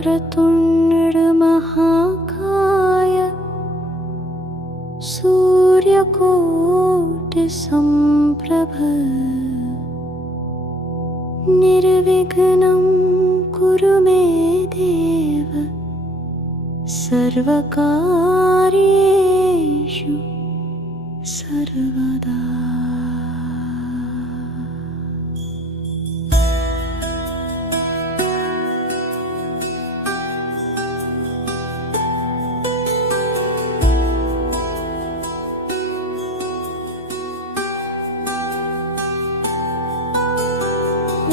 वक्रतुण्ड महाकाय सूर्यकोटि समप्रभ निर्विघ्नं कुरु मे देव सर्वकार्येषु सर्वदा।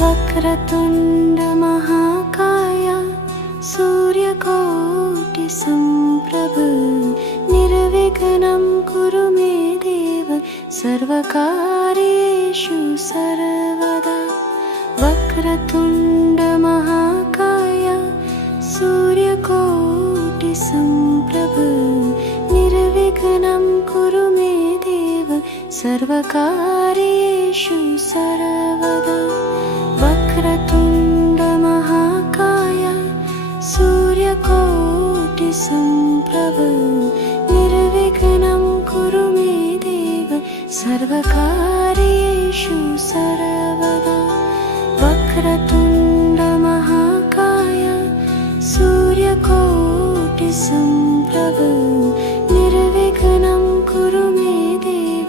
वक्रतुण्ड महाकाय सूर्यकोटि समप्रभ निर्विघ्नं कुरु मे देव सर्वकार्येषु सर्वदा। वक्रतुण्ड महाकाय सूर्यकोटि समप्रभ निर्विघ्नं कुरु मे देव सर्वकार्येषु सर्वदा। वक्रतुण्ड महाकाय सूर्यकोटि समप्रभ निर्विघ्नं कुरु मे देव सर्वकार्येषु सर्वदा। वक्रतुण्ड महाकाय सूर्यकोटि समप्रभ निर्विघ्नं कुरु मे देव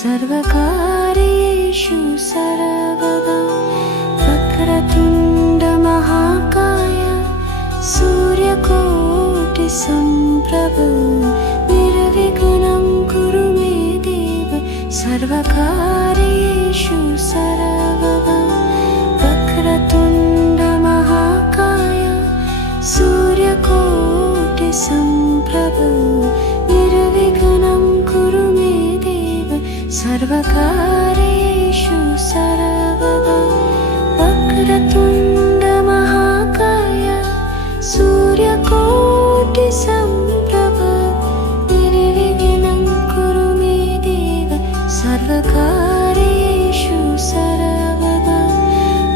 सर्वकार्येषु सर्वदा। वक्रतुण्ड महाकाय सूर्यकोटि समप्रभ निर्विघ्नं कुरु मे देव सर्वकार्येषु सर्वदा। वक्रतुण्ड महाकाय सूर्यकोटि समप्रभ निर्विघ्नं कुरु मे देव सर्वकार्येषु सर्वदा। वक्रतुण्ड महाकाय सूर्यकोटि समप्रभ निर्विघ्नं कुरु मे देव सर्वकार्येषु सर्वदा।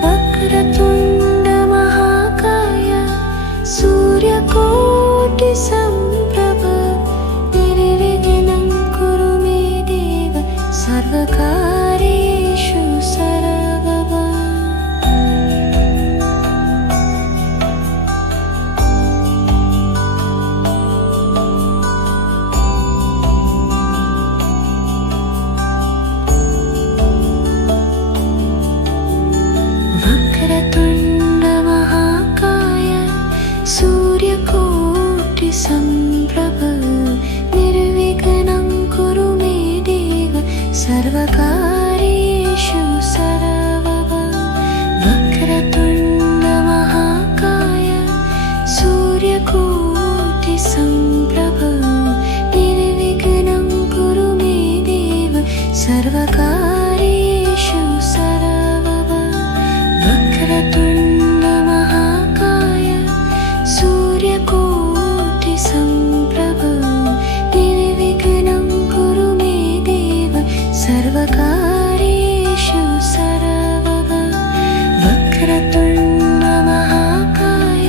वक्रतुण्ड महाकाय सूर्यकोटि समप्रभ निर्विघ्नं कुरु मे देव सर्वकार्येषु सर्वदा। वक्रतुण्ड महाकाय सूर्यकोटि समप्रभ निर्विघ्नं कुरु मे देव सर्वकार्येषु सर्वदा। वक्रतुण्ड महाकाय सूर्यकोटि समप्रभ निर्विघ्नं कुरु मे देव सर्वकार्येषु सर्वदा। वक्रतुण्ड महाकाय सूर्यकोटि समप्रभ निर्विघ्नं कुरु मे देव सर्वकार्येषु सर्वदा। वक्रतुण्ड महाकाय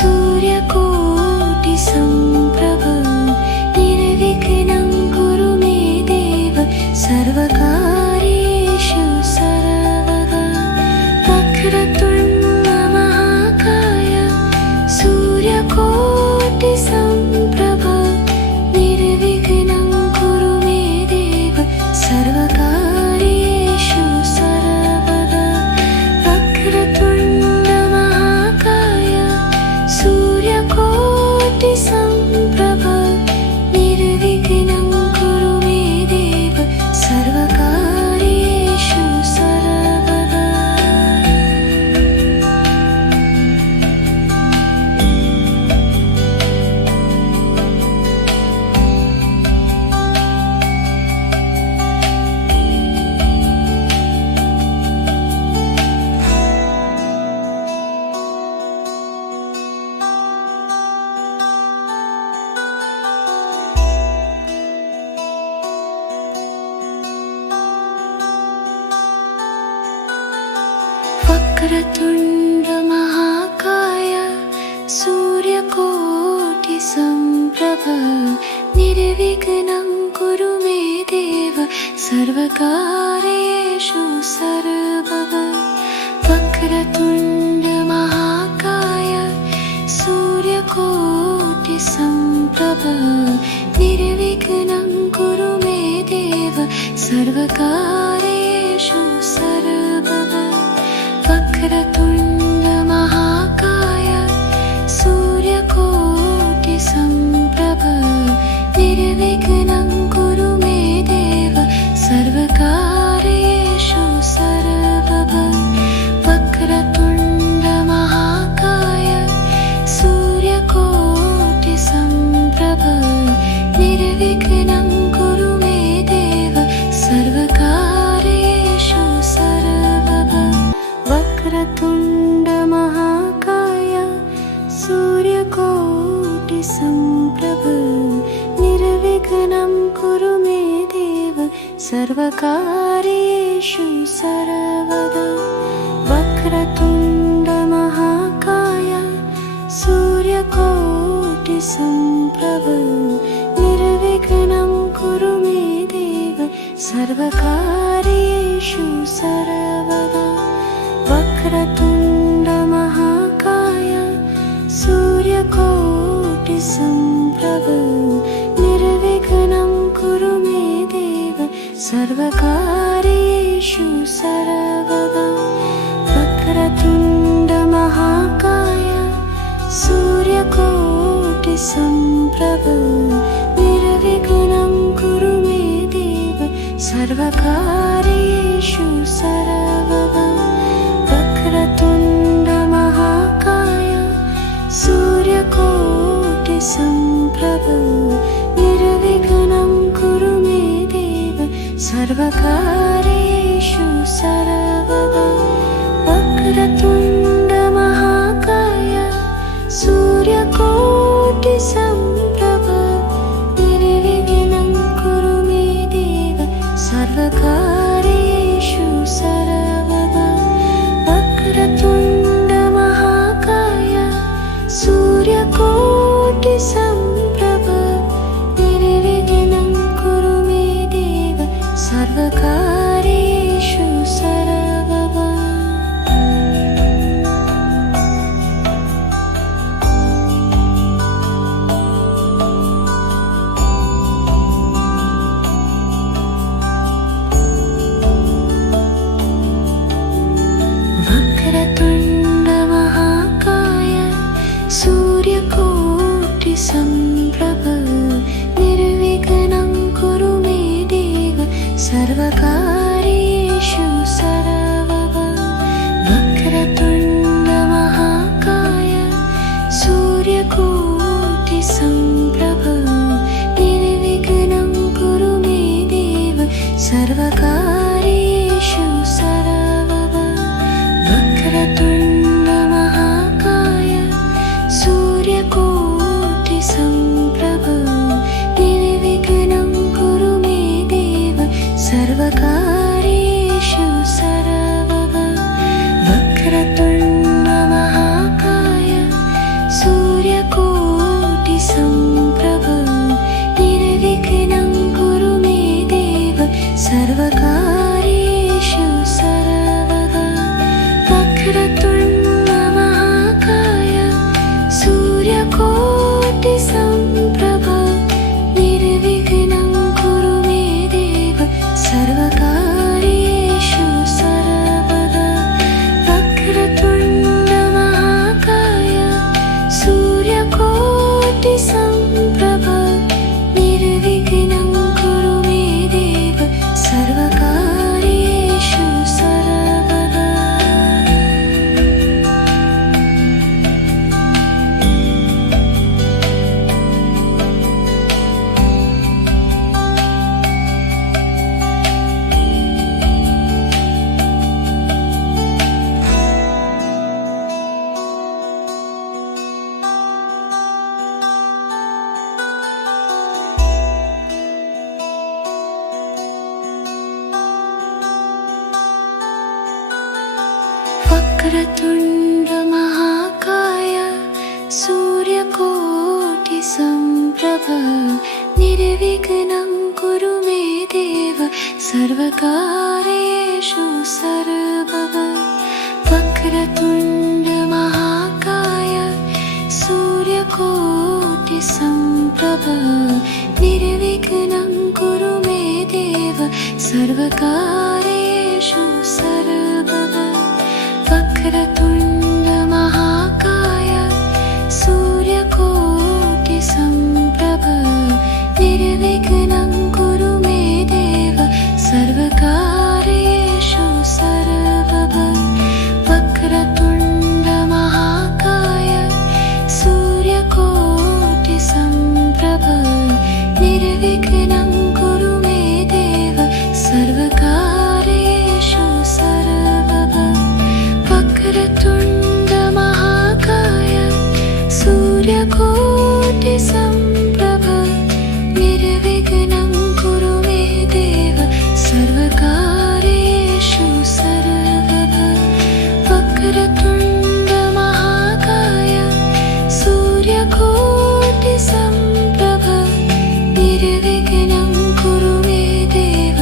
सूर्यकोटि समप्रभ निर्विघ्नं कुरु मे देव सर्वकार्येषु सर्वदा। वक्रतुण्ड महाकाय सूर्यकोटि समप्रभ निर्विघ्नं कुरु मे देव सर्वकार्येषु सर्वदा। वक्रतुण्ड महाकाय सूर्यकोटि समप्रभ निर्विघ्नं कुरु मे देव सर्वकार्येषु सर्वदा। वक्रतुण्ड महाकाय निर्विघ्नं कुरु मे देव सर्वकार्येषु सर्वदा वक्रतुण्ड महाकाय सूर्यकोटिसमप्रभ निर्विघ्नं कुरु मे देव सर्वकार्येषु सर्वदा वक्रतुण्ड महाकाय सूर्यकोटिसमप्रभ निर्विघ्नं कुरु मे देव सर्वकार्येषु सर्वदा वक्रतुण्ड महाकाय सूर्यकोटिसमप्रभ निर्विघ्नं कुरु मे देव सर्वकार्येषु सर्वदा वक्रतुण्ड महाकाय सूर्यकोटिसमप्रभ निर्विघ्नं कुरु मे देव सर्वकार्येषु सर्वदा वक्रतुण्ड महाकाय सूर्यकोटिसमप्रभ निर्विघ्नं कुरु मे देव सर्वकार्येषु सर्वदा वक्रतुण्ड महाकाय सूर्यकोटिसमप्रभ निर्विघ्नं कुरु मे देव सर्वकार्येषु सर्वदा वक्रतुण्ड महाकाय सूर्यकोटिसमप्रभ निर्विघ्नं कुरु मे देव सर्वकार्येषु सर्वदा वक्रतुण्ड महाकाय सूर्यकोटिसमप्रभ निर्विघ्नं कुरु मे देव सर्वकार्येषु सर्वदा वक्रतुण्ड महाकाय सूर्यकोटिसमप्रभ निर्विघ्नं कुरु मे देव सर्वकार्येषु सर्वदा वक्रतुण्ड महाकाय सूर्यकोटिसमप्रभ निर्विघ्नं कुरु मे देव सर्वकार्येषु सर्वदा वक्रतुण्ड महाकाय सूर्यकोटिसमप्रभ निर्विघ्नं कुरु मे देव सर्वकार्येषु सर्वदा वक्रतुण्ड महाकाय सूर्यकोटिसमप्रभ निर्विघ्नं कुरु मे देव सर्वकार्येषु सर्वदा वक्रतुण्ड महाकाय सूर्यकोटिसमप्रभ निर्विघ्नं कुरु मे देव सर्वकार्येषु सर्वदा वक्रतुण्ड महाकाय सूर्यकोटिसमप्रभ निर्विघ्नं कुरु मे देव सर्वकार्येषु सर्वदा वक्रतुण्ड महाकाय सूर्यकोटिसमप्रभ निर्विघ्नं कुरु मे देव सर्वकार्येषु सर्वदा वक्रतुण्ड महाकाय सूर्यकोटिसमप्रभ निर्विघ्नं कुरु मे देव सर्वकार्येषु सर्वदा वक्रतुण्ड महाकाय सूर्यकोटिसमप्रभ संप्रभ निर्विघ्नं कुरु मे देव सर्वकार्येषु सर्वदा वक्रतुण्ड महाकाय सूर्यकोटिसंप्रभ निर्विघ्नं कुरु मे देव सर्वकार्येषु सर्वदा वक्रतुण्ड महाकाय सूर्यकोटिसंप्रभ निर्विघ्नं कुरु मे देव सर्वकार्येषु सर्वदा वक्रतुण्ड महाकाय सूर्यकोटिसंप्रभ निर्विघ्नं कुरु मे देव सर्वकार्येषु सर्वदा वक्रतुण्ड महाकाय सूर्यकोटिसंप्रभ निर्विघ्नं कुरु मे देव सर्वकार्येषु सर्वदा वक्रतुण्ड महाकाय सूर्यकोटिसंप्रभ निर्विघ्नं कुरु मे देव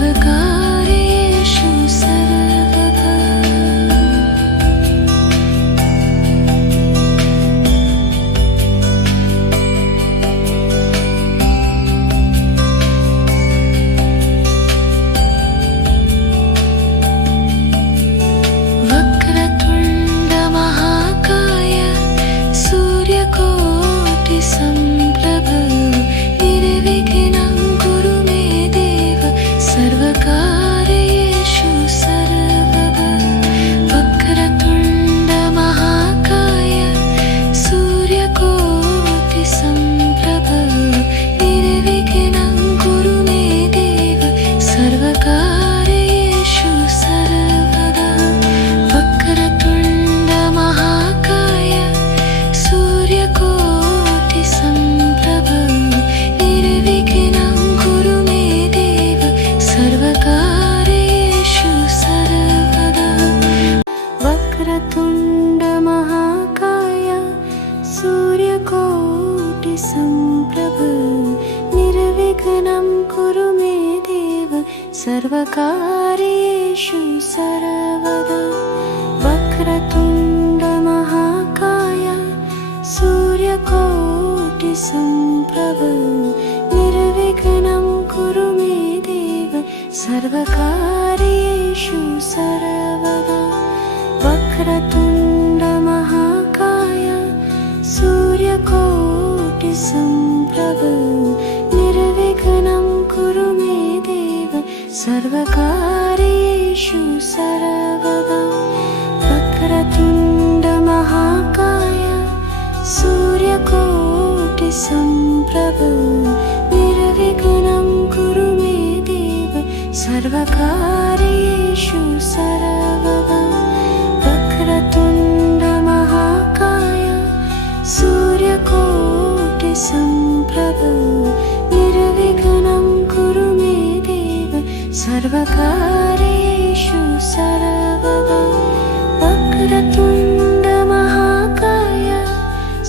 सर्वकार्येषु सर्वदा वक्रतुण्ड महाकाय सूर्यकोटिसंप्रभ निर्विघ्नं कुरु मे देव सर्वकार्येषु सर्वदा वक्रतुण्ड महाकाय सूर्यकोटिसंप्रभ निर्विघ्नं कुरु मे देव सर्वकार्येषु सर्वदा वक्रतुण्ड महाकाय सूर्यकोटिसंप्रभ निर्विघ्नं कुरु मे देव सर्वकार्येषु सर्वदा वक्रतुण्ड महाकाय सूर्यकोटिसंप्रभ निर्विघ्नं कुरु मे देव सर्वकार्येषु सर्वदा वक्रतुण्ड महाकाय सूर्यकोटिसंप्रभ निर्विघ्नं कुरु मे देव सर्वकार्येषु सर्वदा वक्रतुण्ड महाकाय सूर्यकोटिसंप्रभ निर्विघ्नं कुरु मे देव सर्वकार्येषु सर्वदा वक्रतुण्ड महाकाय सूर्यकोटिसंप्रभ निर्विघ्नं कुरु मे देव सर्वकार्येषु सर्वदा वक्रतुण्ड महाकाय सूर्यकोटिसंप्रभ निर्विघ्नं कुरु मे देव सर्वकार्येषु सर्वदा वक्रतुण्ड महाकाय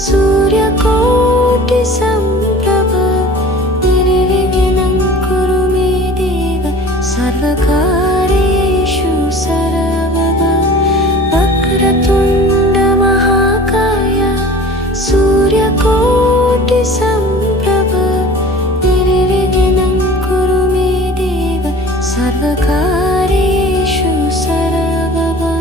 सूर्यकोटिसंप्रभ निर्विघ्नं कुरु मे देव सर्वकार्येषु सर्वदा वक्रतुण्ड महाकाय सूर्यकोटिसंप्रभ निर्विघ्नं कुरु मे देव सर्वकार्येषु सर्वदा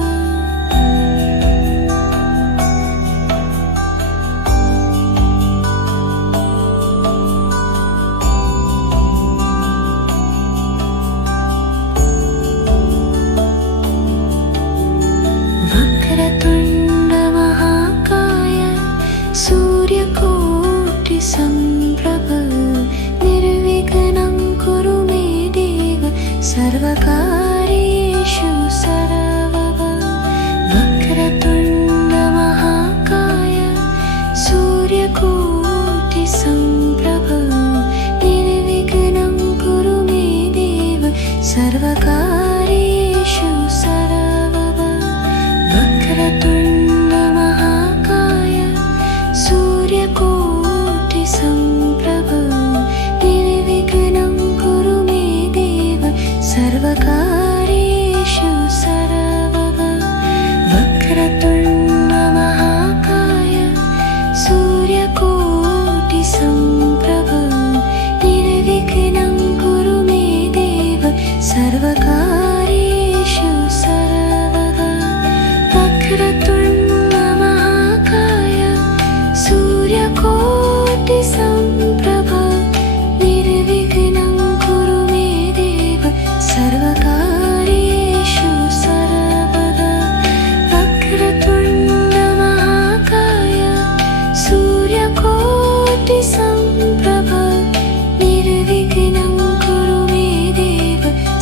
वक्रतुण्ड महाकाय सूर्यकोटिसंप्रभ निर्विघ्नं कुरु मे देव सर्वकार्येषु सर्वदा वक्रतुण्ड महाकाय सूर्यकोटिसंप्रभ निर्विघ्नं कुरु मे देव सर्वकार्येषु सर्वदा वक्रतुण्ड महाकाय सूर्यकोटिसंप्रभ सर्वकार्येषु सर्वदा वक्रतुण्डमहाकाय सूर्यकोटिसमप्रभा निर्विघ्नं कुरु मे देव सर्वकार्येषु सर्वदा वक्रतुण्डमहाकाय सूर्यकोटिसमप्रभा निर्विघ्नं कुरु मे देव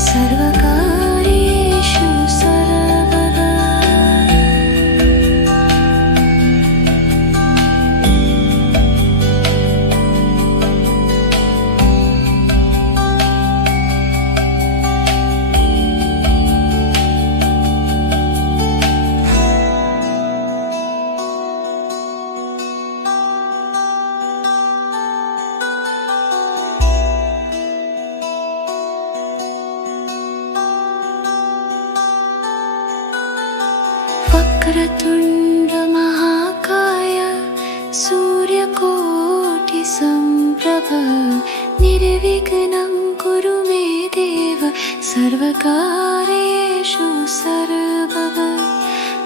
सर्वकार्येषु सर्वदा वक्रतुण्डमहाकाय सूर्यकोटिसमप्रभा निर्विघ्नं कुरु मे देव सर्वकार्येषु सर्वदा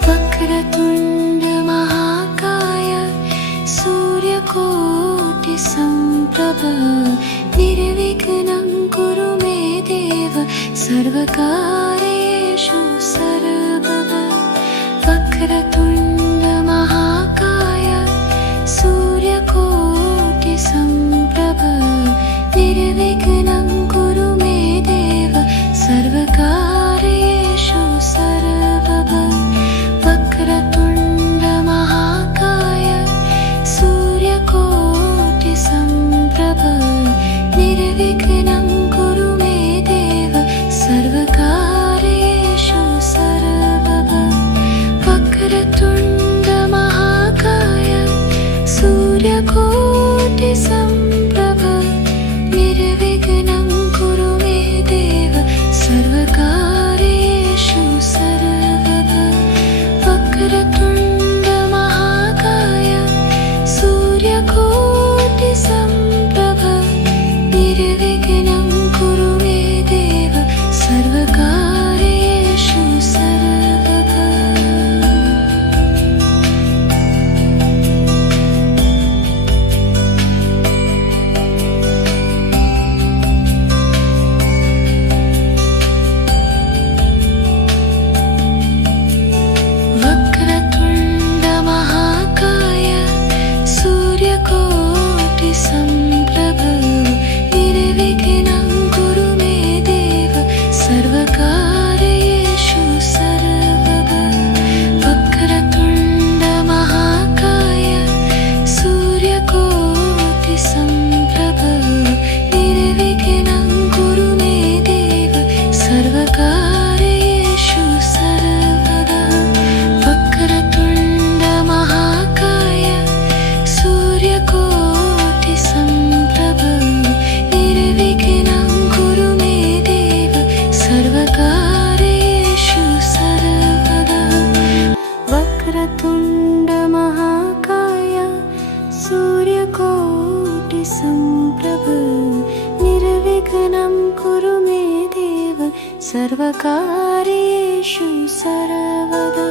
वक्रतुण्डमहाकाय सूर्यकोटिसमप्रभा निर्विघ्नं कुरु मे देव सर्वकार्येषु सर्वदा वक्रतुण्डमहाकाय सूर्यकोटिसमप्रभा निर्विघ्नं कुरु मे देव सर्वकार्येषु सर्वदा वक्रतुण्डमहाकाय सूर्यकोटिसमप्रभा निर्विघ्नं कुरु मे देव सर्वकार्येषु सर्वदा वक्रतुण्डमहाकाय सूर्यकोटिसमप्रभा निर्विघ्नं कुरु मे देव सर्वकार्येषु सर्वदा वक्रतुण्डमहाकाय सूर्यकोटिसमप्रभा निर्विघ्नं कुरु मे देव सर्वकार्येषु सर्वदा वक्रतुण्डमहाकाय सूर्यकोटिसमप्रभा निर्विघ्नं कुरु मे देव सर्वकार्येषु सर्वदा वक्रतुण्डमहाकाय सूर्यकोटिसमप्रभा निर्विघ्नं कुरु मे देव सर्वकार्येषु सर्वदा वक्रतुण्डमहाकाय सूर्यकोटिसमप्रभा निर्विघ्नं कुरु मे देव सर्वकार्येषु सर्वदा वक्रतुण्डमहाकाय सूर्यकोटिसमप्रभा निर्विघ्नं कुरु मे देव सर्वकार्येषु सर्वदा वक्रतुण्डमहाकाय सूर्यकोटिसमप्रभा निर्विघ्नं कुरु मे देव सर्वकार्येषु सर्वदा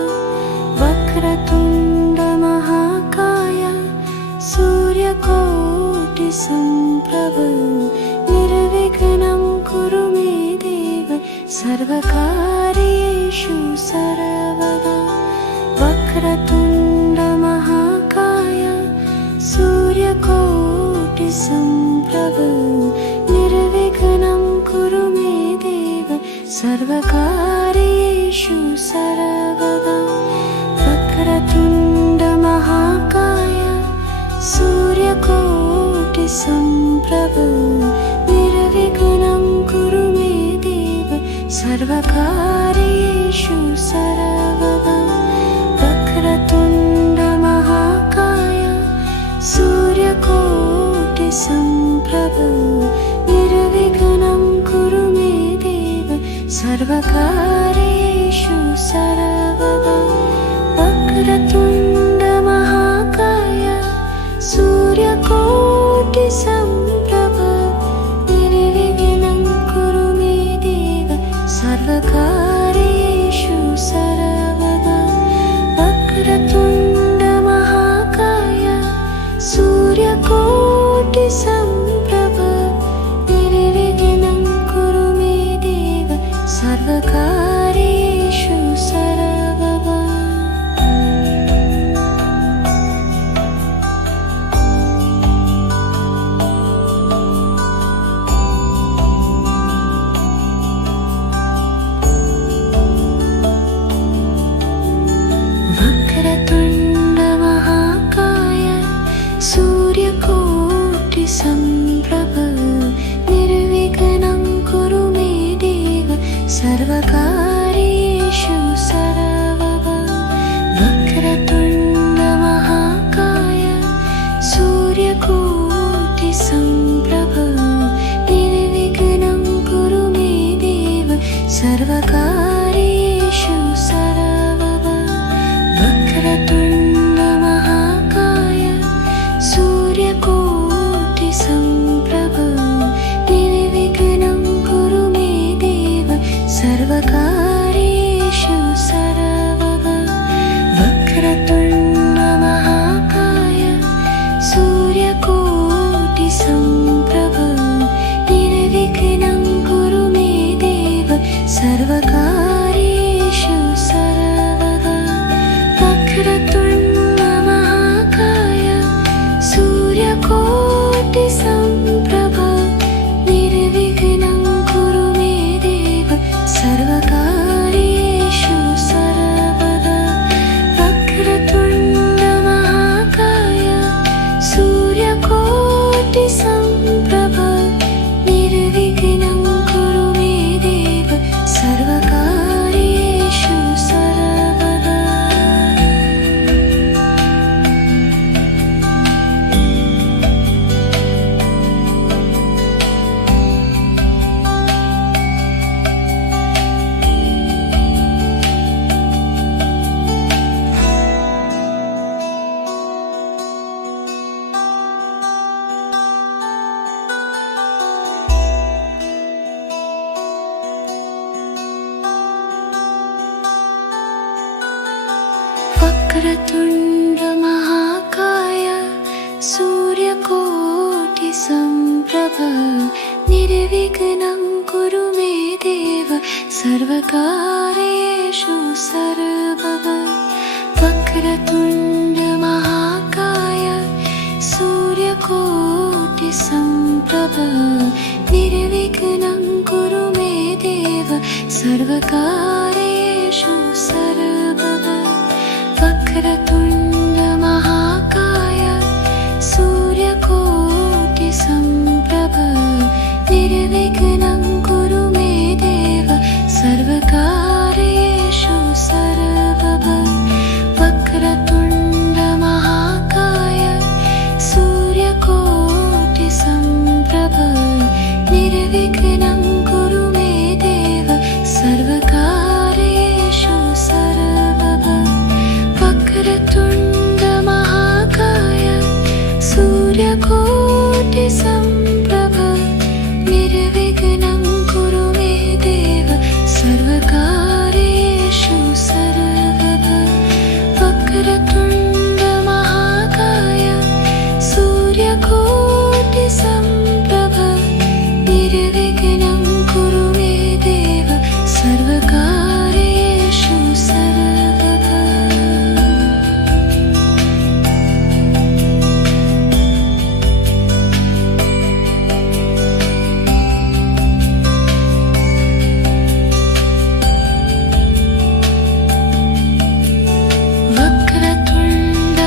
वक्रतुण्डमहाकाय सूर्यकोटिसमप्रभा निर्विघ्नं कुरु मे देव सर्वकार्येषु सर्वदा वक्रतुण्डमहाकाय सूर्यकोटिसमप्रभा निर्विघ्नं कुरु मे देव सर्वकार्येषु सर्वदा वक्रतुण्डमहाकाय सूर्यकोटिसमप्रभा निर्विघ्नं कुरु मे देव सर्वकार्येषु सर्वदा वक्रतुण्डमहाकाय सूर्यकोटिसमप्रभा निर्विघ्नं कुरु मे देव सर्वकार्येषु सर्वदा वक्रतुण्डमहाकाय सूर्यकोटिसम्प्रभ निर्विघ्नं कुरु मे देव सर्वकार्येषु सर्वदा वक्रतुण्डमहाकाय सूर्यकोटिसम्प्रभ निर्विघ्नं कुरु मे देव सर्वकार्येषु सर्वदा वक्रतुण्डमहाकाय सूर्यकोटिसम्प्रभ निर्विघ्नं कुरु मे देव सर्वकार्येषु सर्वदा वक्रतुण्डमहाकाय सूर्यकोटिसम्प्रभ निर्विघ्नं कुरु मे देव सर्वकार्येषु सर्वदा वक्रतुण्डमहाकाय सूर्यकोटिसम्प्रभ निर्विघ्नं कुरु मे देव सर्वकार्येषु सर्वदा वक्रतुण्डमहाकाय सूर्यकोटिसम्प्रभ निर्विघ्नं कुरु मे देव सर्वकार्येषु सर्वदा वक्रतुण्डमहाकाय सूर्यकोटिसम्प्रभ निर्विघ्नं कुरु मे देव सर्वकार्येषु सर्वदा वक्रतुण्डमहाकाय सूर्यकोटिसम्प्रभ निर्विघ्नं कुरु मे देव सर्वकार्येषु सर्वदा वक्रतुण्डमहाकाय सूर्यकोटिसम्प्रभ निर्विघ्नं कुरु मे देव सर्वकार्येषु सर्वदा वक्रतुण्डमहाकाय सूर्यकोटिसम्प्रभ निर्विघ्नं कुरु मे देव सर्वकार्येषु सर्वदा वक्रतुण्डमहाकाय सूर्यकोटिसम्प्रभ निर्विघ्नं कुरु मे देव सर्वकार्येषु सर्वदा वक्रतुण्डमहाकाय सूर्यकोटिसम्प्रभ निर्विघ्नं कुरु मे देव सर्वकार्येषु सर्वदा वक्रतुण्डमहाकाय सूर्यकोटिसम्प्रभ निर्विघ्नं कुरु मे देव सर्वकार्येषु सर्वदा वक्रतुण्डमहाकाय सूर्यकोटिसम्प्रभ निर्विघ्नं कुरु मे देव सर्वकार्येषु सर्वदा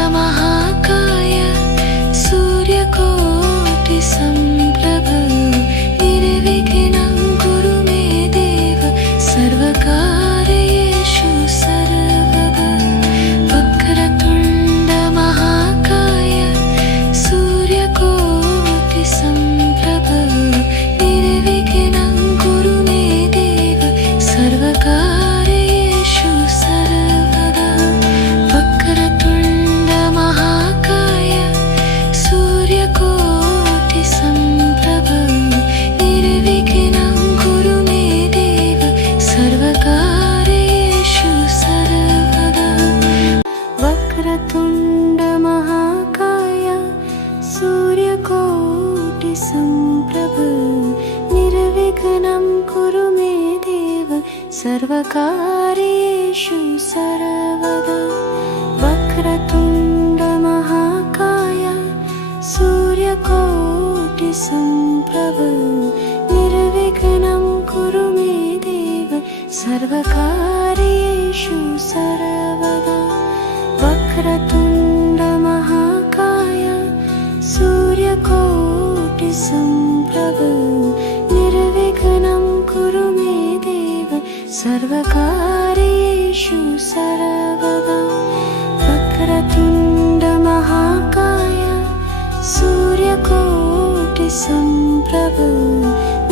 वक्रतुण्डमहाकाय सूर्यकोटिसम्प्रभ निर्विघ्नं कुरु मे देव सर्वकार्येषु सर्वदा वक्रतुण्डमहाकाय सूर्यकोटिसम्प्रभ निर्विघ्नं कुरु मे देव सर्वकार्येषु सर्वदा वक्रतुण्ड महाकाय सूर्यकोटिसम्प्रभ निर्विघ्नं कुरु मे देव सर्वकार्येषु सर्वदा वक्रतुण्ड महाकाय सूर्यकोटिसम्प्रभ निर्विघ्नं कुरु मे देव सर्वकार्येषु सर्वदा वक्रतुण्ड महाकाय सूर्यकोटिसम्प्रभ निर्विघ्नं कुरु मे देव सर्वकार्येषु सर्वदा वक्रतुण्ड महाकाय सूर्यकोटिसम्प्रभ निर्विघ्नं कुरु मे देव सर्वकार्येषु सर्वदा वक्रतुण्ड महाकाय सूर्यकोटिसम्प्रभ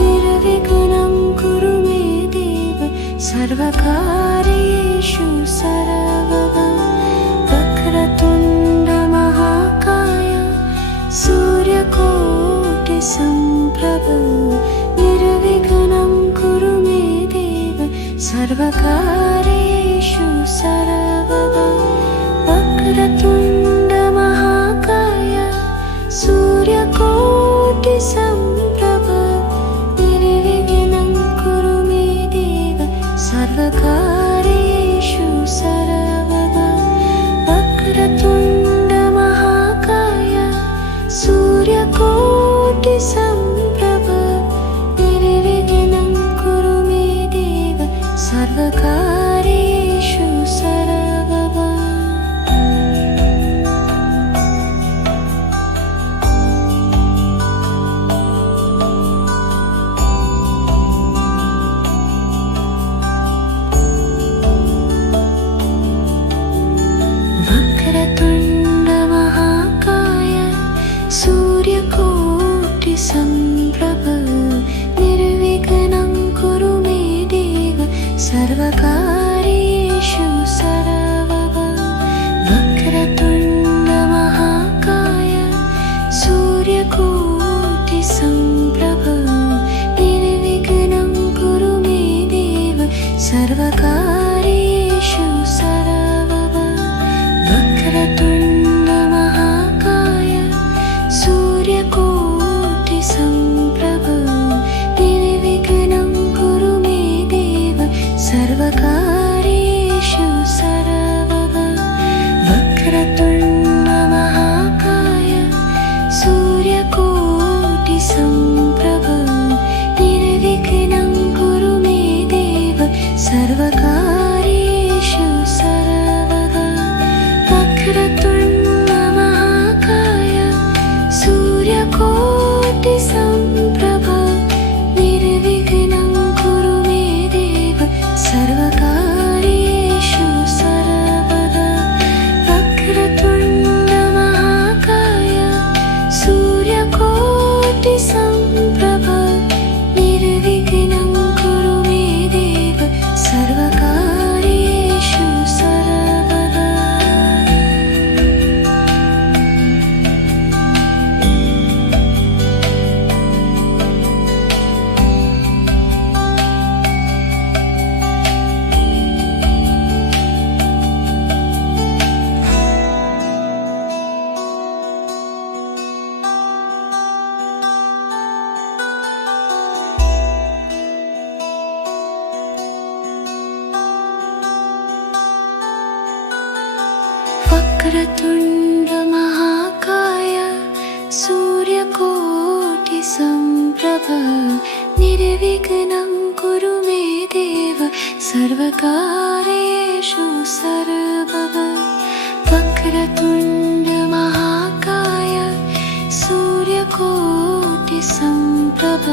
निर्विघ्नं कुरु मे देव सर्वकार्येषु सर्वदा वक्रतुण्ड महाकाय सूर्यकोटिसम्प्रभ निर्विघ्नं कुरु मे देव सर्वकार्येषु सर्वदा वक्रतुण्ड महाकाय सूर्यकोटिसम्प्रभ निर्विघ्नं कुरु मे देव सर्वकार्येषु सर्वदा वक्रतुण्ड महाकाय सूर्यकोटिसम्प्रभ निर्विघ्नं कुरु मे देव सर्वकार्येषु सर्वदा वक्रतुण्ड महाकाय सूर्यकोटिसम्प्रभ निर्विघ्नं कुरु मे देव सर्वकार्येषु सर्वदा वक्रतुण्ड महाकाय सूर्यकोटिसम्प्रभ निर्विघ्नं कुरु मे देव सर्वकार्येषु सर्वदा वक्रतुण्ड महाकाय सूर्यकोटिसम्प्रभ निर्विघ्नं कुरु मे देव सर्वकार्येषु सर्वदा वक्रतुण्ड महाकाय सूर्यकोटिसम्प्रभ निर्विघ्नं कुरु मे देव सर्वकार्येषु सर्वदा वक्रतुण्ड महाकाय सूर्यकोटिसम्प्रभ निर्विघ्नं कुरु मे देव सर्वकार्येषु सर्वदा वक्रतुण्ड महाकाय सूर्यकोटिसम्प्रभ निर्विघ्नं कुरु मे देव सर्वकार्येषु सर्वदा वक्रतुण्ड महाकाय सूर्यकोटिसम्प्रभ निर्विघ्नं कुरु मे देव सर्वकार्येषु सर्वदा वक्रतुण्ड महाकाय सूर्यकोटिसम्प्रभ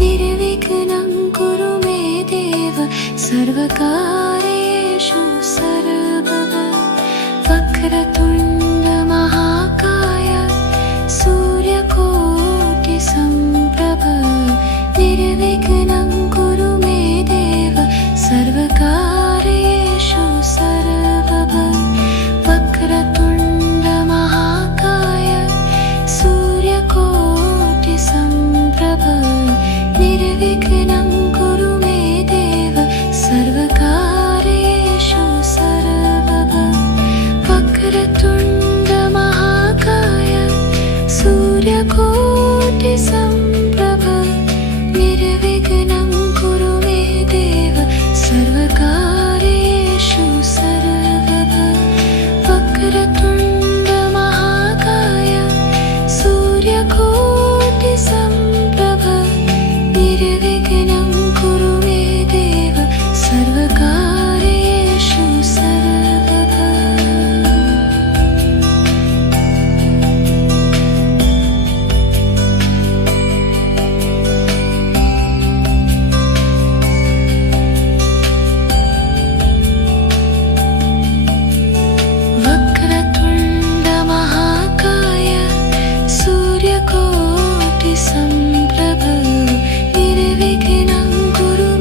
निर्विघ्नं कुरु मे देव सर्वकार्येषु सर्वदा वक्रतुण्ड महाकाय सूर्यकोटिसम्प्रभ निर्विघ्नं कुरु मे देव सर्व सर्वकार्येषु निर्विघ्नं कुरु मे देव सर्वकार्येषु सर्वदा वक्रतुण्ड महाकाय सूर्यकोटिसम्प्रभ निर्विघ्नं कुरु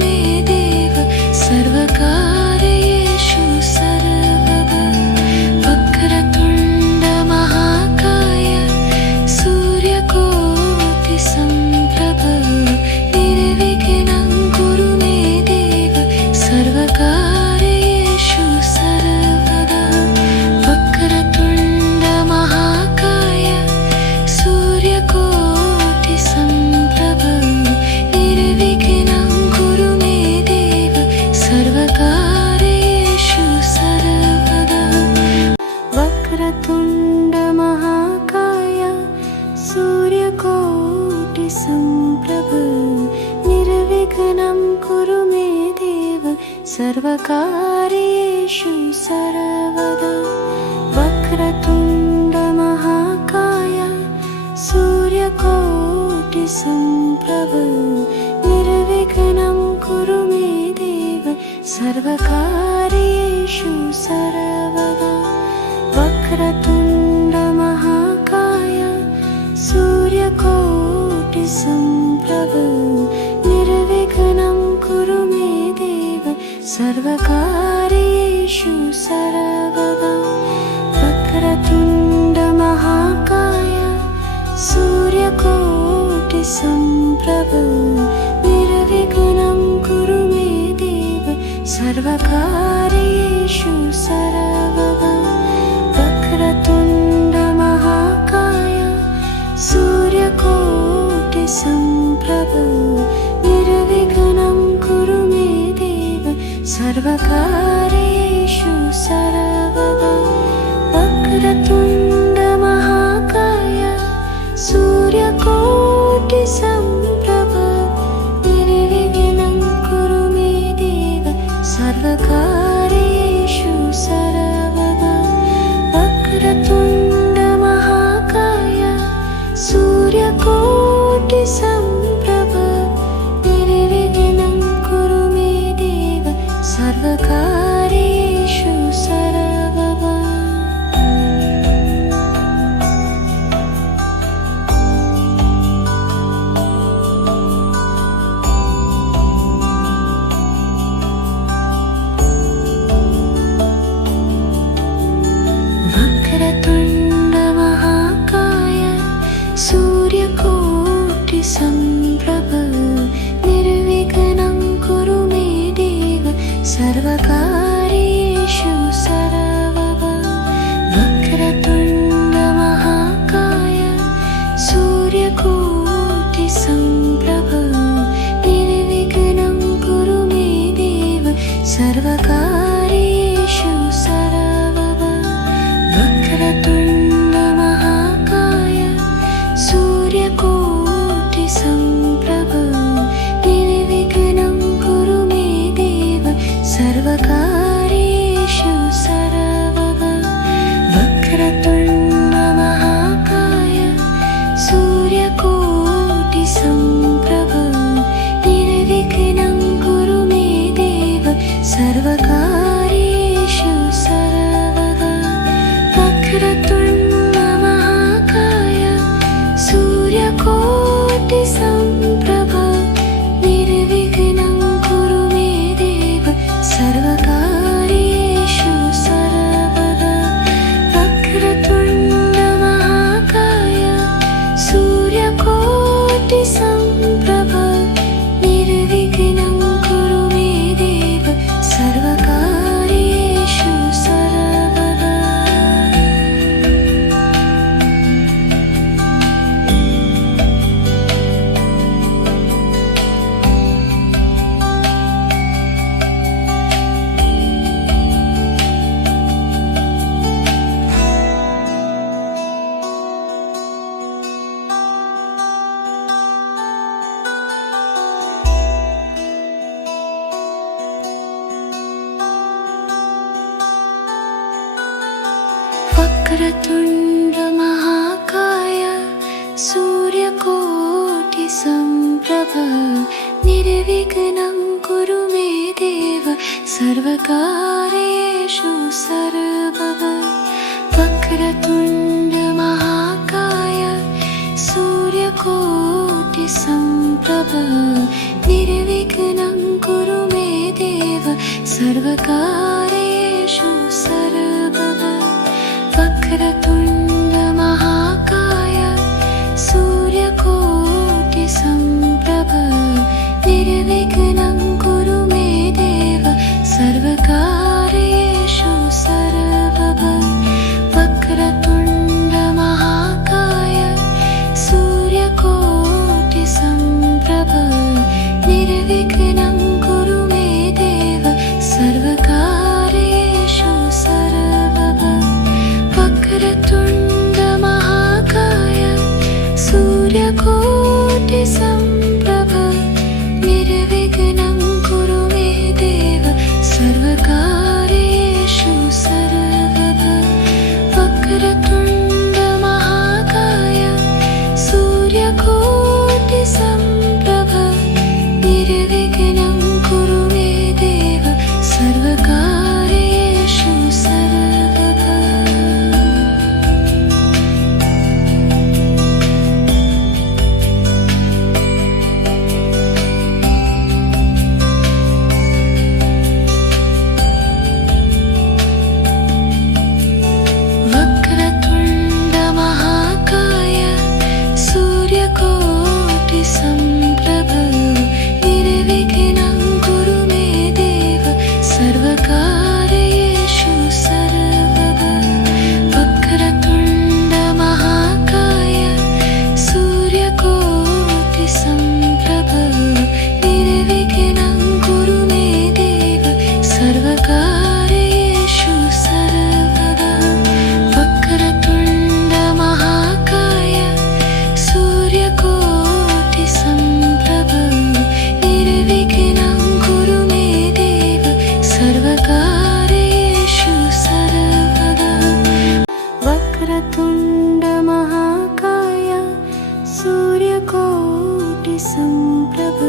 मे देव सर्वकार्येषु सर्वदा वक्रतुण्ड महाकाय सूर्यकोटिसम्प्रभ निर्विघ्नं कुरु मे देव सर्वकार्येषु सर्वदा वक्रतुण्ड महाकाय सूर्यकोटिसम्प्रभ निर्विघ्नं कुरु मे देव सर्वकार्येषु सर्वदा वक्रतुण्ड महाकाय सूर्यकोटिसम्प्रभ निर्विघ्नं कुरु मे देव सर्वकार्येषु सर्वदा वक्रतुण्ड महाकाय सूर्यकोटिसम्प्रभ निर्विघ्नं कुरु मे देव सर्वकार्येषु सर्वदा वक्रतुण्ड महाकाय सूर्यकोटिसम्प्रभ निर्विघ्नं कुरु मे देव सर्वकार्येषु सर्वदा वक्रतुण्ड महाकाय सूर्यकोटिसम्प्रभ निर्विघ्नं कुरु मे देव सर्वकार्येषु सर्वदा वक्रतुण्ड महाकाय सूर्यकोटिसम्प्रभ निर्विघ्नं कुरु मे देव सर्वकार्येषु सर्वदा वक्रतुण्ड महाकाय सूर्यकोटिसम्प्रभ निर्विघ्नं कुरु मे देव सर्वकार्येषु सर्वदा वक्रतुण्ड महाकाय सूर्यकोटिसम्प्रभ निर्विघ्नं कुरु मे देव सर्वकार्येषु सर्वदा वक्रतुण्ड महाकाय सूर्यकोटिसम्प्रभ निर्विघ्नं कुरु मे देव सर्वकार्येषु सर्वदा वक्रतुण्ड महाकाय सूर्यकोटिसम्प्रभ निर्विघ्नं कुरु मे देव सर्वकार्येषु सर्वदा वक्रतुण्ड महाकाय सूर्यकोटिसम्प्रभ निर्विघ्नं कुरु मे देव सर्वकार्येषु सर्वदा वक्रतुण्ड महाकाय सूर्यकोटिसम्प्रभ निर्विघ्नं कुरु मे देव सर्वकार्येषु सर्वदा वक्रतुण्ड महाकाय सूर्यकोटिसम्प्रभ निर्विघ्नं कुरु मे देव सर्वकार्येषु सर्वदा वक्रतुण्ड महाकाय सूर्यकोटिसम्प्रभ निर्विघ्नं कुरु मे देव सर्वकार्येषु सर्वदा वक्रतुण्ड महाकाय सूर्यकोटिसम्प्रभ निर्विघ्नं कुरु मे देव सर्वकार्येषु वक्रतुण्ड महाकाय सूर्यकोटिसम्प्रभ निर्विघ्नं कुरु मे देव सर्वकार्येषु सर्वदा वक्रतुण्ड महाकाय सूर्यकोटिसम्प्रभ निर्विघ्नं कुरु मे देव सर्वकार्येषु सर्वदा वक्रतुण्ड महाकाय सूर्यकोटिसम्प्रभ निर्विघ्नं कुरु मे देव सर्वकार्येषु सर्वदा वक्रतुण्ड महाकाय सूर्यकोटिसम्प्रभ निर्विघ्नं कुरु मे देव सर्वकार्येषु सर्वदा वक्रतुण्ड महाकाय सूर्यकोटिसम्प्रभ निर्विघ्नं कुरु मे देव सर्वकार्येषु सर्वदा वक्रतुण्ड महाकाय सूर्यकोटिसम्प्रभ निर्विघ्नं कुरु मे देव सर्वकार्येषु सर्वदा वक्रतुण्ड महाकाय सूर्यकोटिसम्प्रभ निर्विघ्नं कुरु मे देव सर्वकार्येषु सर्वदा वक्रतुण्ड महाकाय सूर्यकोटिसम्प्रभ निर्विघ्नं कुरु मे देव सर्वकार्येषु सर्वदा वक्रतुण्ड महाकाय सूर्यकोटिसम्प्रभ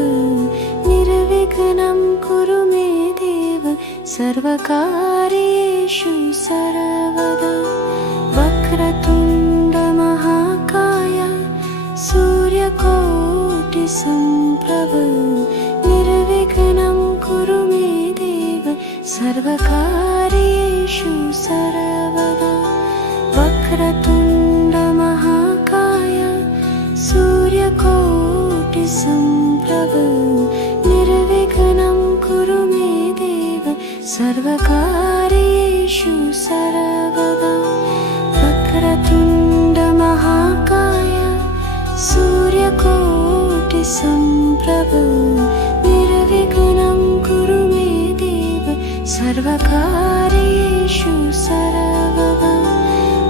निर्विघ्नं कुरु मे देव सर्वकार्येषु सर्वदा वक्रतुण्ड महाकाय सूर्यकोटिसम्प्रभ निर्विघ्नं कुरु मे देव सर्वकार्येषु सर्वदा वक्रतुण्ड महाकाय सूर्यकोटिसम्प्रभ निर्विघ्नं कुरु मे देव सर्वकार्येषु सर्वदा वक्रतुण्ड महाकाय सूर्यकोटिसम्प्रभ निर्विघ्नं कुरु मे देव सर्वकार्येषु सर्वदा वक्रतुण्ड महाकाय सूर्यकोटिसम्प्रभ निर्विघ्नं कुरु मे देव सर्वकार्येषु सर्वदा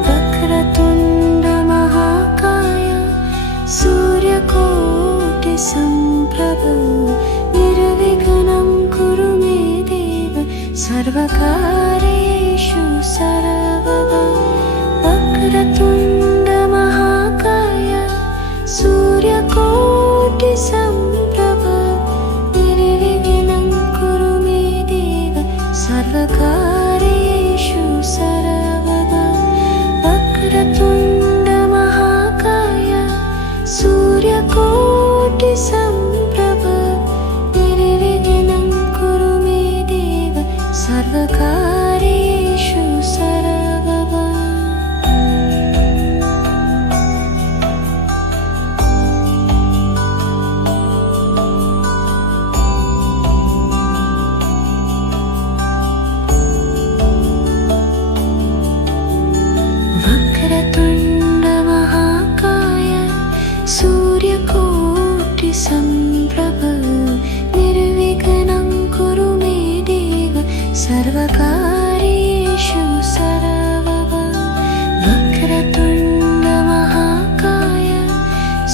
वक्रतुण्ड महाकाय सूर्यकोटिसम्प्रभ निर्विघ्नं कुरु मे देव सर्वकार्येषु सर्वदा वक्रतुण्ड महाकाय सूर्यकोटिसम्प्रभ निर्विघ्नं कुरु मे देव सर्वकार्येषु सर्वदा वक्रतुण्ड महाकाय सूर्यकोटिसम्प्रभ निर्विघ्नं कुरु मे देव सर्वकार्येषु सर्वदा वक्रतुण्ड महाकाय सूर्यकोटिसम्प्रभ निर्विघ्नं कुरु मे देव सर्वकार्येषु सर्वदा वक्रतुण्ड महाकाय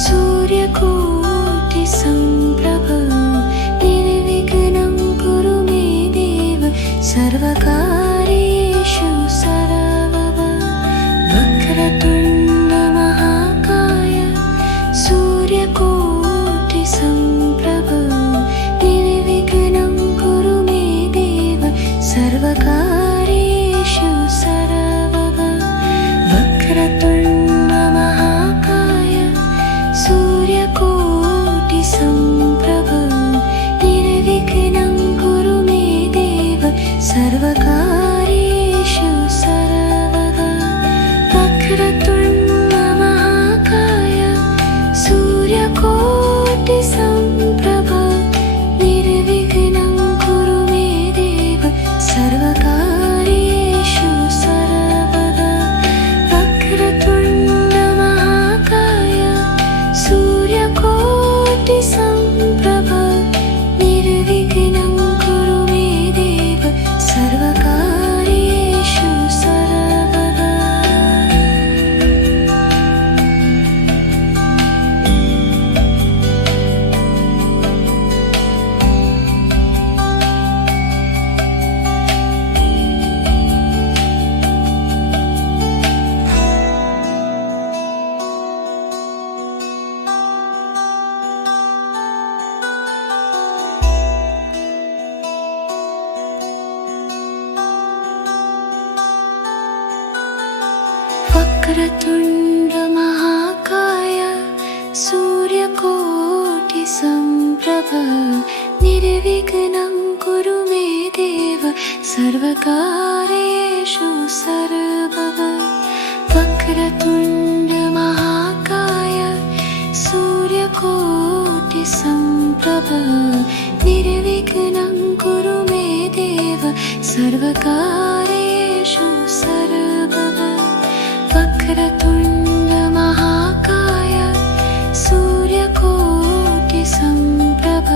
सूर्यकोटिसम्प्रभ निर्विघ्नं कुरु मे देव सर्वकार्येषु सर्वदा सर्वकार्येषु सर्वदा वक्रतुण्डमहाकाय सूर्यकोटिसम्प्रभ निर्विघ्नं कुरु मे देव सर्वकार्येषु सर्वदा वक्रतुण्डमहाकाय सूर्यकोटिसम्प्रभ निर्विघ्नं कुरु मे देव सर्वकार्येषु सर्वदा वक्रतुण्डमहाकाय सूर्यकोटिसम्प्रभ निर्विघ्नं कुरु मे देव सर्वकार्येषु सर्वदा वक्रतुण्डमहाकाय सूर्यकोटिसम्प्रभ निर्विघ्नं कुरु मे देव सर्वकार्येषु सर्वदा वक्रतुण्डमहाकाय सूर्यकोटिसम्प्रभ निर्विघ्नं कुरु मे देव सर्वकार्येषु सर्वदा वक्रतुण्डमहाकाय सूर्यकोटिसम्प्रभ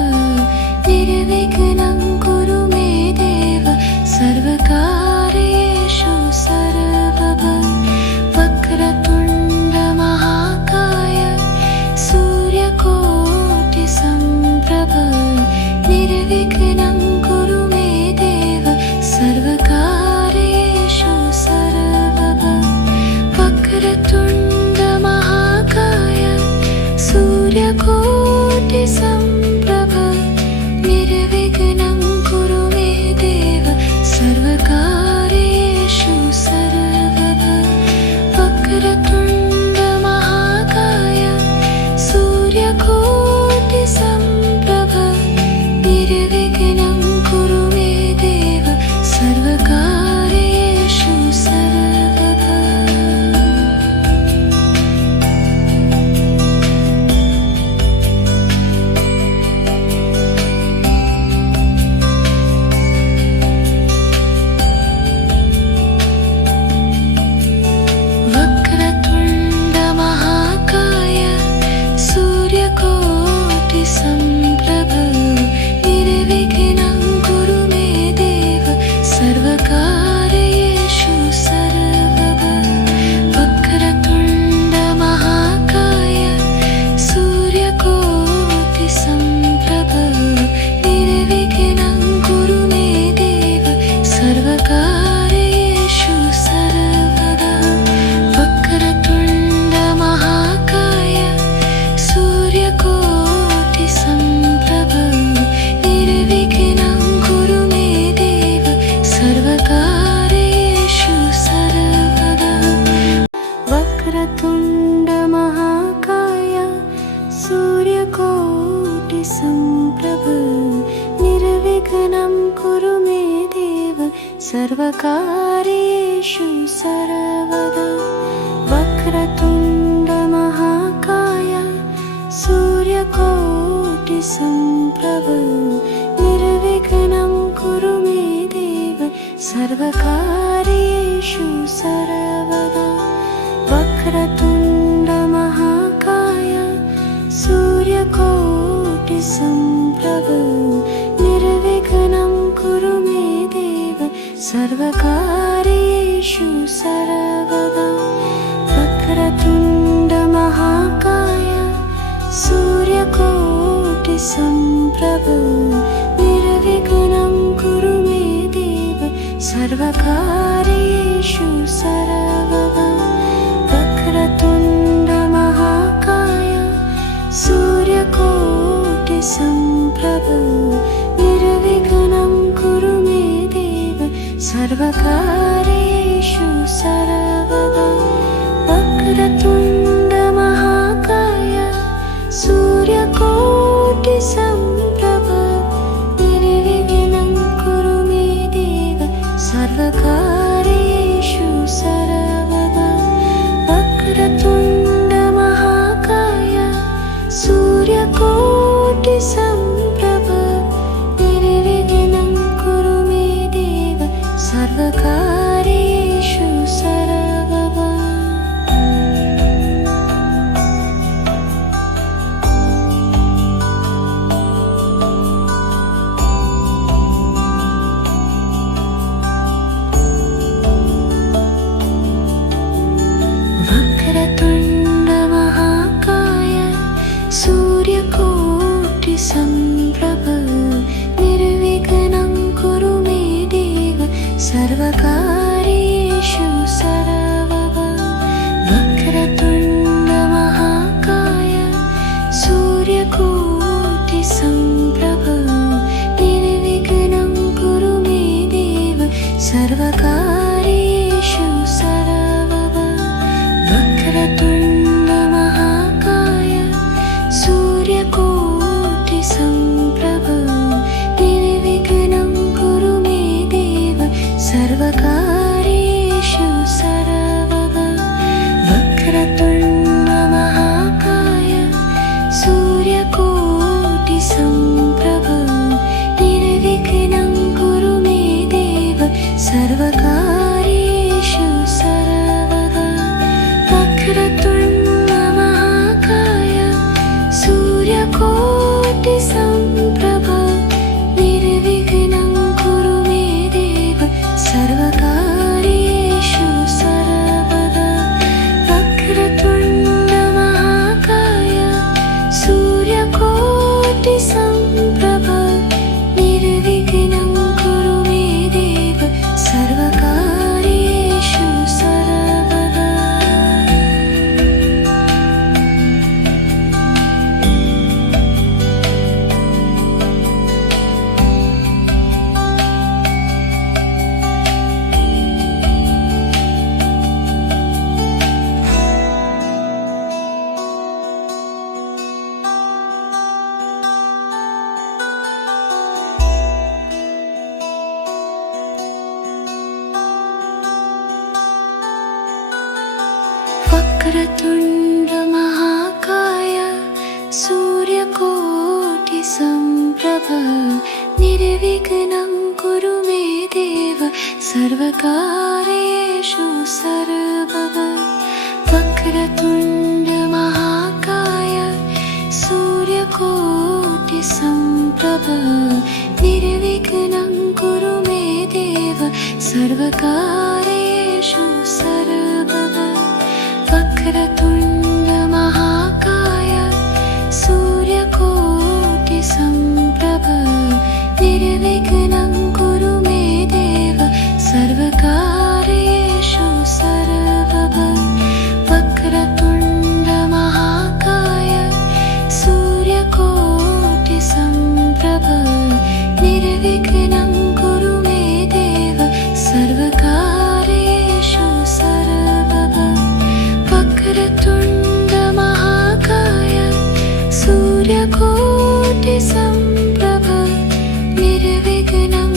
निर्विघ्नं कुरु मे देव सर्वकार्येषु सर्वदा वक्रतुण्डमहाकाय सूर्यकोटिसम्प्रभ निर्विघ्नं कुरु मे देव सर्वकार्येषु सर्वदा वक्रतुण्डमहाकाय सूर्यकोटिसम्प्रभ निर्विघ्नं कुरु मे देव सर्वकार्येषु सर्वदा वक्रतुण्डमहाकाय सूर्यकोटिसम्प्रभ निर्विघ्नं कुरु मे देव सर्वकार्येषु सर्वदा वक्रतुण्डमहाकाय सूर्यकोटिसम्प्रभ निर्विघ्नं कुरु मे देव सर्वकार्येषु सर्वदा वक्रतुण्डमहाकाय सूर्यकोटिसम्प्रभ निर्विघ्नं कुरु मे देव सर्वकार्येषु सर्वदा वक्रतुण्डमहाकाय सूर्यकोटिसम्प्रभ निर्विघ्नं कुरु मे देव सर्वकार्येषु सर्वदा वक्रतुण्डमहाकाय सूर्यकोटिसम्प्रभ निर्विघ्नं कुरु मे देव सर्वकार्येषु सर्वदा वक्रतुण्डमहाकाय सूर्यकोटिसम्प्रभ निर्विघ्नं कुरु मे देव सर्वकार्येषु सर्वदा वक्रतुण्डमहाकाय सूर्यकोटिसम्प्रभ निर्विघ्नं कुरु मे देव सर्वकार्येषु सर्वदा वक्रतुण्डमहाकाय सूर्यकोटिसम्प्रभ निर्विघ्नं कुरु मे देव सर्वकार्येषु सर्वदा वक्रतुण्डमहाकाय सूर्यकोटिसम्प्रभ निर्विघ्नं कुरु मे देव सर्वकार्येषु सर्वदा वक्रतुण्ड महाकाय सूर्यकोटिसम्प्रभ निर्विघ्नं कुरु मे देव सर्वकार्येषु सर्वदा वक्रतुण्ड महाकाय सूर्यकोटिसम्प्रभ निर्विघ्नं कुरु मे देव सर्वकार्येषु सर्वदा वक्रतुण्ड महाकाय सूर्यकोटिसम्प्रभ निर्विघ्नं कुरु मे देव सर्वकार्येषु सर्वदा वक्रतुण्ड महाकाय सूर्यकोटिसम्प्रभ निर्विघ्नं कुरु मे देव सर्वकार्येषु सर्वदा वक्रतुण्ड महाकाय सूर्यकोटिसम्प्रभ निर्विघ्नं कुरु मे देव सर्वकार्येषु सर्वदा वक्रतुण्ड महाकाय सूर्यकोटिसम्प्रभ निर्विघ्नं कुरु मे देव सर्वकार्येषु सर्वदा वक्रतुण्ड महाकाय सूर्यकोटिसम्प्रभ निर्विघ्नं कुरु मे देव सर्वकार्येषु सर्वदा वक्रतुण्ड महाकाय सूर्यकोटिसम्प्रभ निर्विघ्नं कुरु मे देव सर्वकार्येषु सर्वदा वक्रतुण्ड महाकाय सूर्यकोटिसम्प्रभ निर्विघ्नं कुरु मे देव सर्वकार्येषु सर्वदा वक्रतुण्ड महाकाय सूर्यकोटिसम्प्रभ निर्विघ्नं कुरु मे देव सर्वकार्येषु सर्वदा वक्रतुण्ड महाकाय सूर्यकोटिसम्प्रभ निर्विघ्नं कुरु मे देव सर्वकार्येषु सर्वदा वक्रतुण्ड महाकाय सूर्यकोटिसम्प्रभ निर्विघ्नं कुरु मे देव सर्वकार्येषु सर्वदा वक्रतुण्ड महाकाय सूर्यकोटिसम्प्रभ निर्विघ्नं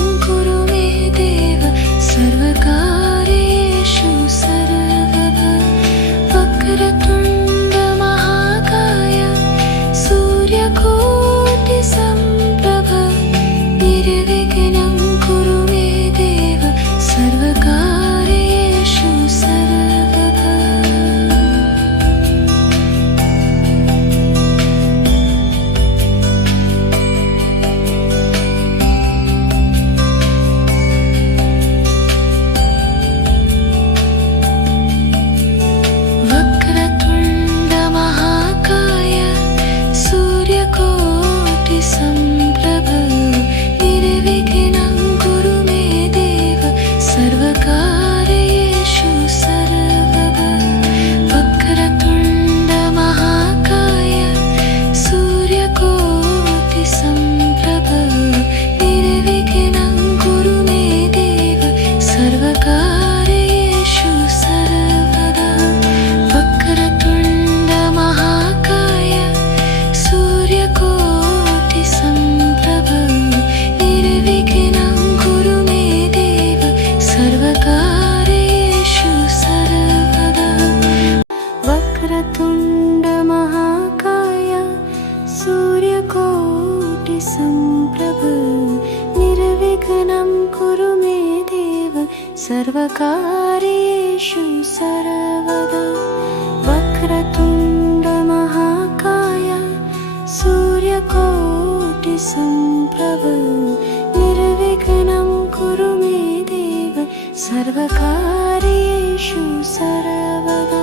सर्वकार्येषु सर्वदा वक्रतुण्डमहाकाय सूर्यकोटिसम्प्रभ निर्विघ्नं कुरु मे देव सर्वकार्येषु सर्वदा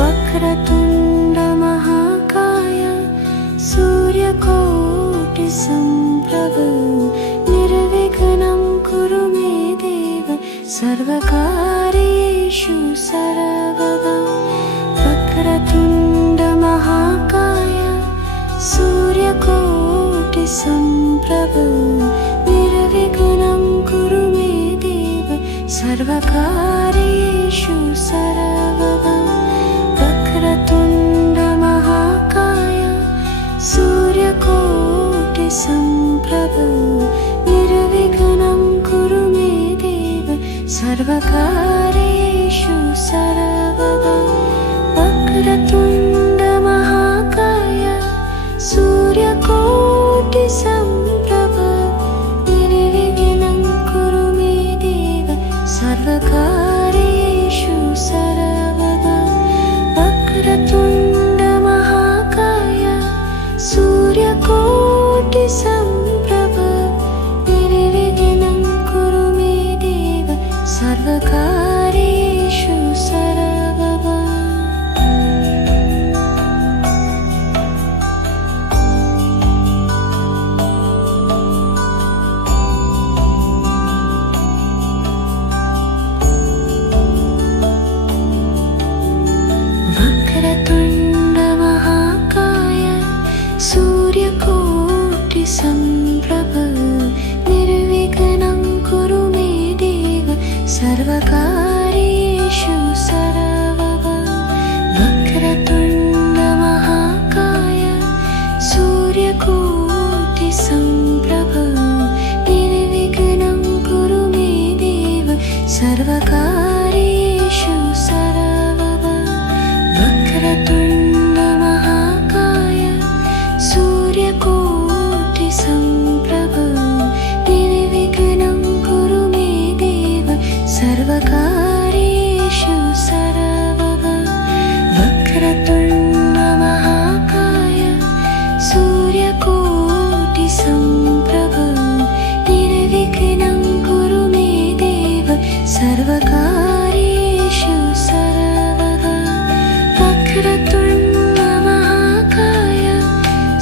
वक्रतुण्डमहाकाय सूर्यकोटिसम्प्रभ निर्विघ्नं कुरु मे देव सर्वकार्येषु सर्वदा वक्रतुण्डमहाकाय सूर्यकोटिसम्प्रभ निर्विघ्नं कुरु मे देव सर्वकार्येषु सर्वदा वक्रतुण्डमहाकाय सूर्यकोटिसम्प्रभ निर्विघ्नं कुरु मे देव सर्वकार्येषु सर्वदा वक्रतुण्डमहाकाय सूर्यकोटिसम्प्रभ निर्विघ्नं कुरु मे देव सर्वकार्येषु सर्वदा वक्रतुण्डमहाकाय सूर्यकोटिसम्प्रभ निर्विघ्नं कुरु मे देव सर्वकार्येषु सर्वदा वक्रतुण्डमहाकाय सूर्यकोटिसम्प्रभ निर्विघ्नं कुरु मे देव सर्वकार्येषु सर्वदा वक्रतुण्डमहाकाय सूर्यकोटिसम्प्रभ निर्विघ्नं कुरु मे देव सर्वकार्येषु सर्वदा वक्रतुण्डमहाकाय सूर्यकोटिसम्प्रभ निर्विघ्नं कुरु मे देव सर्वकार्येषु सर्वदा वक्रतुण्डमहाकाय सूर्यकोटिसम्प्रभ निर्विघ्नं कुरु मे देव सर्वकार्येषु सर्वदा वक्रतुण्डमहाकाय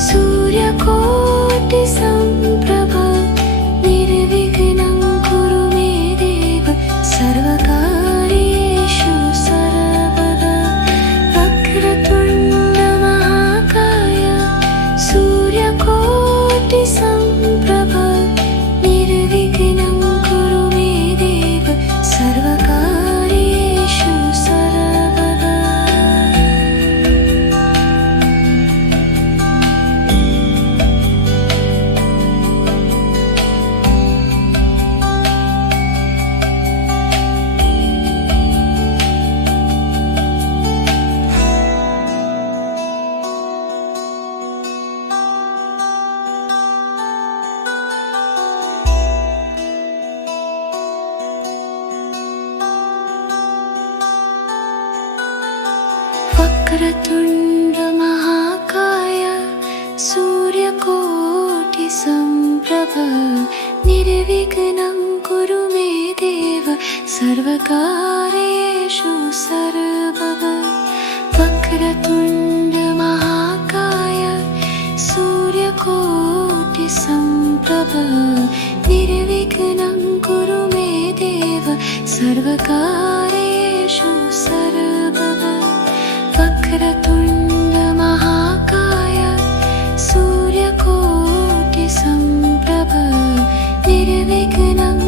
सूर्यकोटिसम्प्रभ निर्विघ्नं कुरु मे देव सर्वकार्येषु सर्वदा वक्रतुण्डमहाकाय सूर्यकोटिसम्प्रभ निर्विघ्नं कुरु मे देव सर्वकार्येषु सर्वदा वक्रतुण्डमहाकाय सूर्यकोटिसम्प्रभ निर्विघ्नं कुरु मे देव सर्वकार्येषु सर्वदा वक्रतुण्डमहाकाय सूर्यकोटिसम्प्रभ निर्विघ्नं कुरु मे देव सर्वकार्येषु सर्वदा वक्रतुण्डमहाकाय सूर्यकोटिसम्प्रभ निर्विघ्नं